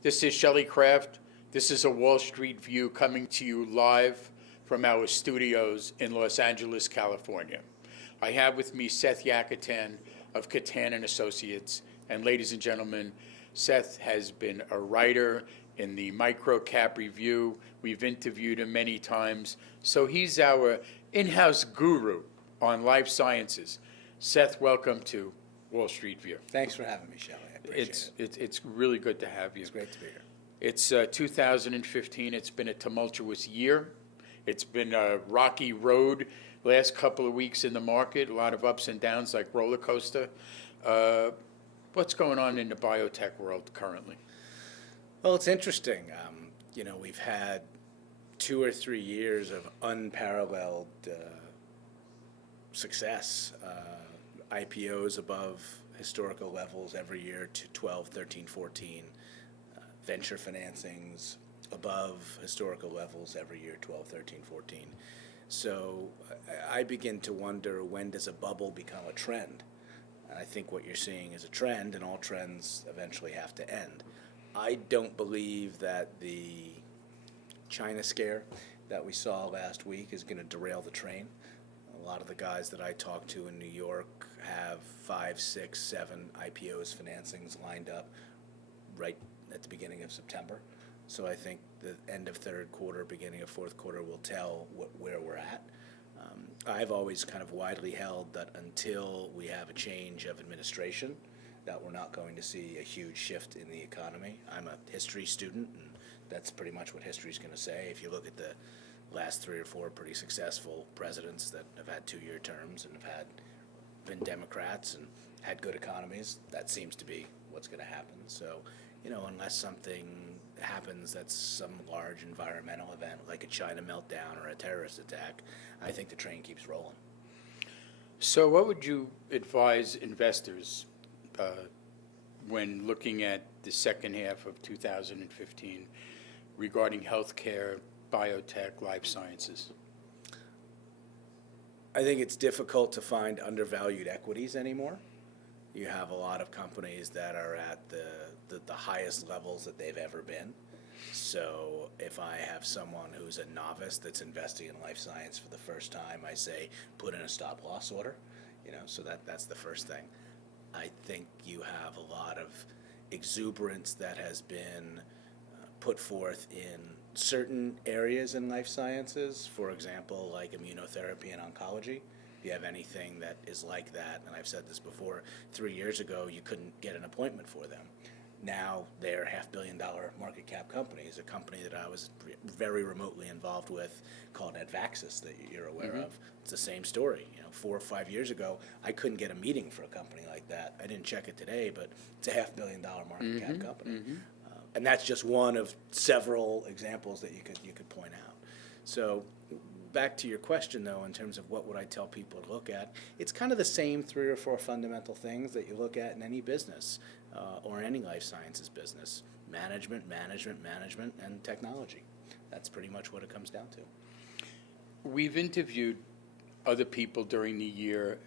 This is Shelley Kraft. This is a Wall Street View coming to you live from our studios in Los Angeles, California. I have with me Seth Yakatan of Katan Associates. And ladies and gentlemen, Seth has been a writer in the MicroCap Review. We've interviewed him many times. So he's our in-house guru on life sciences. Seth, welcome to Wall Street View. Thanks for having me, Shelley. I appreciate it. It's really good to have you. It's great to be here. It's 2015. It's been a tumultuous year. It's been a rocky road last couple of weeks in the market, a lot of ups and downs like roller coaster. What's going on in the biotech world currently? Well, it's interesting. We've had 2 or 3 years of unparalleled success. IPOs above historical levels every year to 12, 13, 14. Venture financings above historical levels every year, 12, 13, 14. So I begin to wonder, when does a bubble become a trend? And I think what you're seeing is a trend, and all trends eventually have to end. I don't believe that the China scare that we saw last week is going to derail the train. A lot of the guys that I talk to in New York have 5, 6, 7 IPOs financings lined up right at the beginning of September. So I think the end of third quarter, beginning of fourth quarter will tell where we're at. I've always kind of widely held that until we have a change of administration, that we're not going to see a huge shift in the economy. I'm a history student, and that's pretty much what history is going to say. If you look at the last 3 or 4 pretty successful presidents that have had 2-year terms and have been Democrats and had good economies, that seems to be what's going to happen. So, unless something happens that's some large environmental event like a China meltdown or a terrorist attack, I think the train keeps rolling. So what would you advise investors when looking at the second half of 2015 regarding healthcare, biotech, life sciences? I think it's difficult to find undervalued equities anymore. You have a lot of companies that are at the highest levels that they've ever been. So if I have someone who's a novice that's investing in life science for the first time, I say put in a stop loss order. So that's the first thing. I think you have a lot of exuberance that has been put forth in certain areas in life sciences, for example, like immunotherapy and oncology. If you have anything that is like that, and I've said this before, 3 years ago you couldn't get an appointment for them. Now they're $500 million market cap companies. A company that I was very remotely involved with called Advaxis that you're aware of. It's the same story. 4 or 5 years ago, I couldn't get a meeting for a company like that. I didn't check it today, but it's a $500 million market cap company. And that's just one of several examples that you could point out. So back to your question, though, in terms of what would I tell people to look at, it's kind of the same 3 or 4 fundamental things that you look at in any business or any life sciences business: management, and technology. That's pretty much what it comes down to. We've interviewed other people during the year,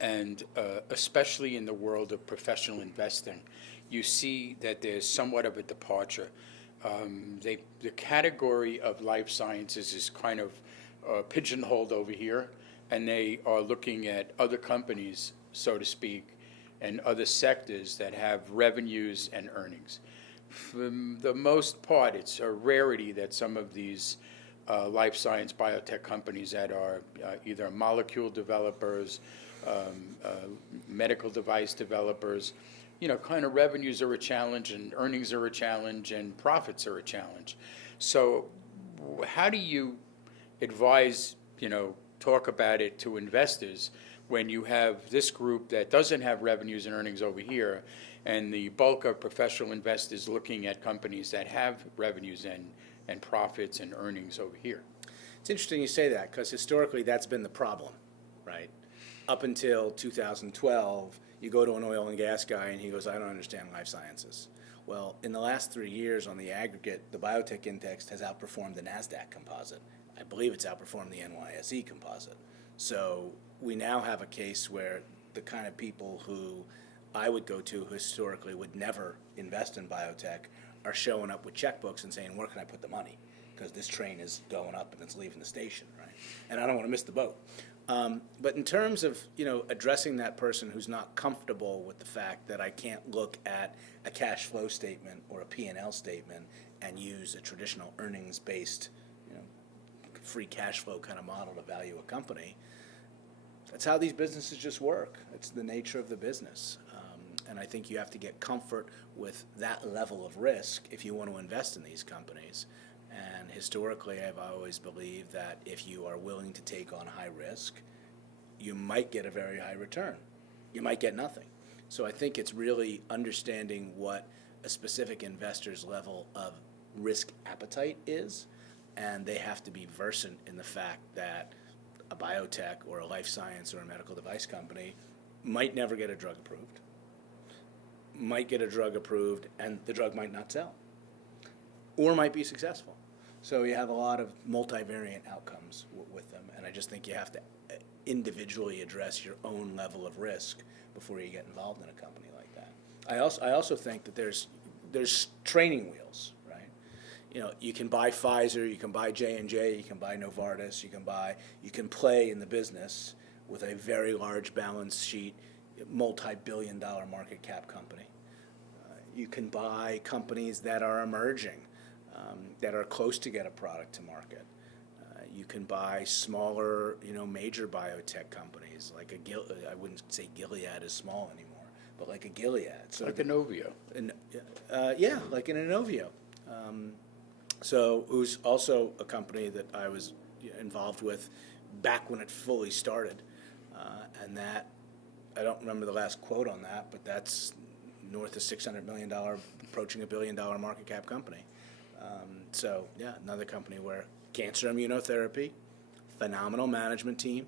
and especially in the world of professional investing, you see that there's somewhat of a departure. The category of life sciences is kind of pigeonholed over here, and they are looking at other companies, so to speak, and other sectors that have revenues and earnings. For the most part, it's a rarity that some of these life science biotech companies that are either molecule developers, medical device developers, kind of revenues are a challenge and earnings are a challenge and profits are a challenge. So how do you advise, talk about it to investors when you have this group that doesn't have revenues and earnings over here and the bulk of professional investors looking at companies that have revenues and profits and earnings over here? It's interesting you say that, because historically that's been the problem, right? Up until 2012, you go to an oil and gas guy and he goes, I don't understand life sciences. Well, in the last 3 years on the aggregate, the biotech index has outperformed the NASDAQ composite. I believe it's outperformed the NYSE composite. So we now have a case where the kind of people who I would go to who historically would never invest in biotech are showing up with checkbooks and saying, where can I put the money? Because this train is going up and it's leaving the station, right? And I don't want to miss the boat. But in terms of, addressing that person who's not comfortable with the fact that I can't look at a cash flow statement or a P&L statement and use a traditional earnings-based, free cash flow kind of model to value a company, that's how these businesses just work. It's the nature of the business. And I think you have to get comfort with that level of risk if you want to invest in these companies. And historically, I've always believed that if you are willing to take on high risk, you might get a very high return. You might get nothing. So I think it's really understanding what a specific investor's level of risk appetite is, and they have to be versant in the fact that a biotech or a life science or a medical device company might never get a drug approved, might get a drug approved, and the drug might not sell, or might be successful. So you have a lot of multivariant outcomes with them, and I just think you have to individually address your own level of risk before you get involved in a company like that. I also think that there's training wheels, right? You can buy Pfizer, you can buy J&J, you can buy Novartis, you can play in the business with a very large balance sheet, multi-billion-dollar market cap company. You can buy companies that are emerging, that are close to get a product to market. You can buy smaller, major biotech companies like I wouldn't say Gilead is small anymore, but like a Gilead. So like Inovio. Yeah, like an Inovio. So who's also a company that I was involved with back when it fully started, and that I don't remember the last quote on that, but that's north of $600 million, approaching $1 billion market cap company. So yeah, another company where cancer immunotherapy, phenomenal management team,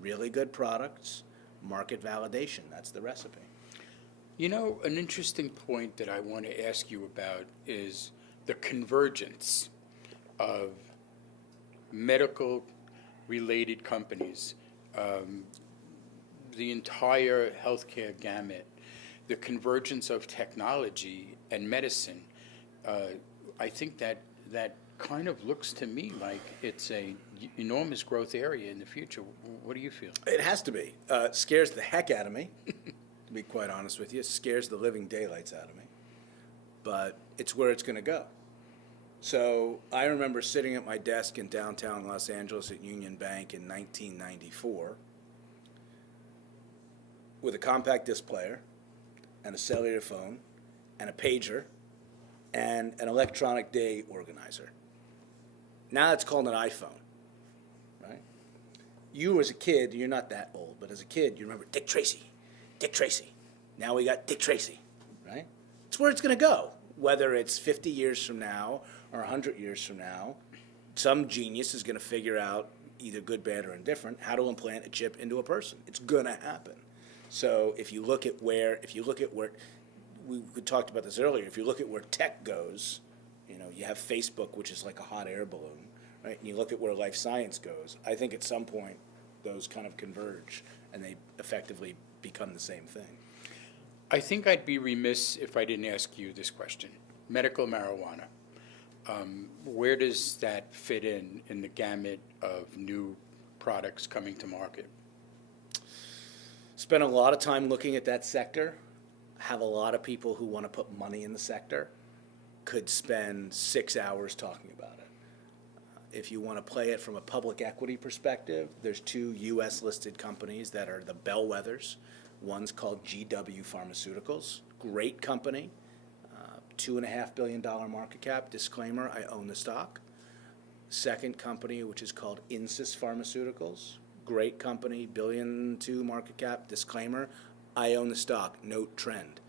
really good products, market validation. That's the recipe. An interesting point that I want to ask you about is the convergence of medical-related companies, the entire healthcare gamut, the convergence of technology and medicine. I think that kind of looks to me like it's a enormous growth area in the future. What do you feel? It has to be. Scares the heck out of me, to be quite honest with you. It scares the living daylights out of me. But it's where it's going to go. So I remember sitting at my desk in downtown Los Angeles at Union Bank in 1994 with a compact disc player and a cellular phone and a pager and an electronic day organizer. Now it's called an iPhone, right? You as a kid, you're not that old, but as a kid, you remember Dick Tracy. Now we got Dick Tracy, right? It's where it's going to go. Whether it's 50 years from now or 100 years from now, some genius is going to figure out, either good, bad, or indifferent, how to implant a chip into a person. It's going to happen. So if you look at where we talked about this earlier, if you look at where tech goes, you have Facebook, which is like a hot air balloon, right? And you look at where life science goes, I think at some point those kind of converge and they effectively become the same thing. I think I'd be remiss if I didn't ask you this question. Medical marijuana. Where does that fit in the gamut of new products coming to market? Spent a lot of time looking at that sector. Have a lot of people who want to put money in the sector. Could spend 6 hours talking about it. If you want to play it from a public equity perspective, there's 2 U.S. listed companies that are the bellwethers. One's called GW Pharmaceuticals, great company, $2.5 billion market cap. Disclaimer: I own the stock. Second company, which is called Insys Pharmaceuticals, great company, $1.2 billion market cap. Disclaimer: I own the stock. Note trend.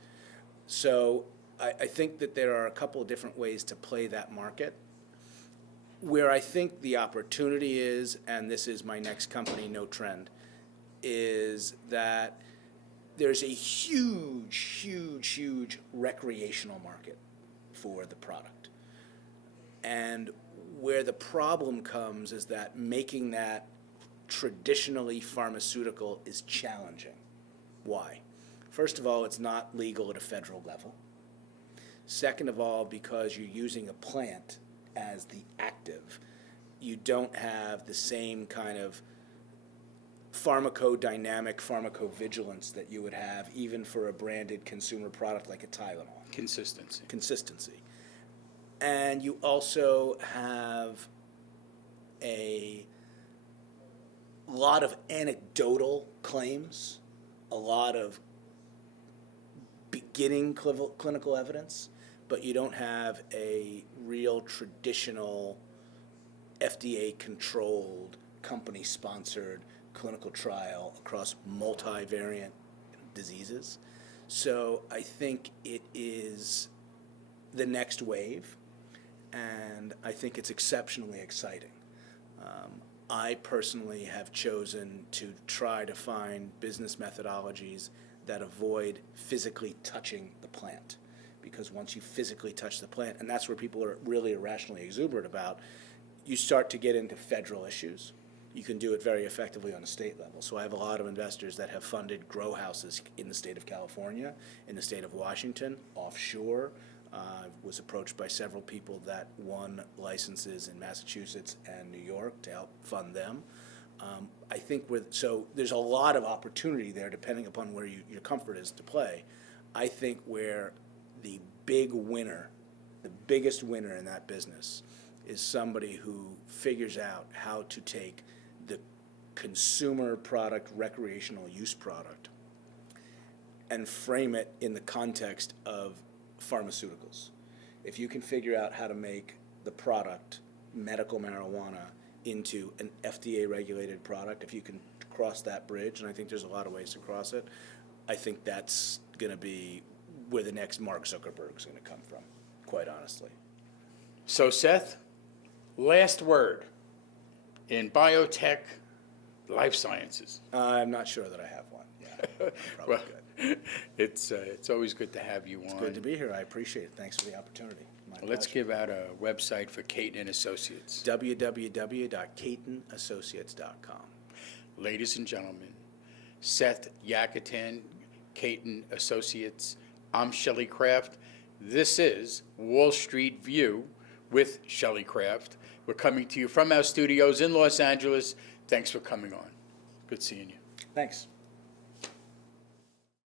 So I think that there are a couple of different ways to play that market. Where I think the opportunity is, and this is my next company, Note Trend, is that there's a huge recreational market for the product. And where the problem comes is that making that traditionally pharmaceutical is challenging. Why? First of all, it's not legal at a federal level. Second of all, because you're using a plant as the active, you don't have the same kind of pharmacodynamic pharmacovigilance that you would have even for a branded consumer product like a Tylenol. Consistency. And you also have a lot of anecdotal claims, a lot of beginning clinical evidence, but you don't have a real traditional FDA-controlled, company-sponsored clinical trial across multivariant diseases. So I think it is the next wave, and I think it's exceptionally exciting. I personally have chosen to try to find business methodologies that avoid physically touching the plant, because once you physically touch the plant, and that's where people are really irrationally exuberant about, you start to get into federal issues. You can do it very effectively on a state level. So I have a lot of investors that have funded grow houses in the state of California, in the state of Washington, offshore. I was approached by several people that won licenses in Massachusetts and New York to help fund them. I think so there's a lot of opportunity there depending upon where your comfort is to play. I think where the big winner, the biggest winner in that business, is somebody who figures out how to take the consumer product, recreational use product, and frame it in the context of pharmaceuticals. If you can figure out how to make the product, medical marijuana, into an FDA-regulated product, if you can cross that bridge, and I think there's a lot of ways to cross it, I think that's going to be where the next Mark Zuckerberg is going to come from, quite honestly. So Seth, last word in biotech life sciences. I'm not sure that I have one. Yeah, I'm probably Well, good. It's always good to have you on. Good to be here. I appreciate it. Thanks for the opportunity. Let's give out a website for Katan Associates. www.katanassociates.com. Ladies and gentlemen, Seth Yakatan, Katan Associates. I'm Shelley Kraft. This is Wall Street View with Shelley Kraft. We're coming to you from our studios in Los Angeles. Thanks for coming on. Good seeing you. Thanks.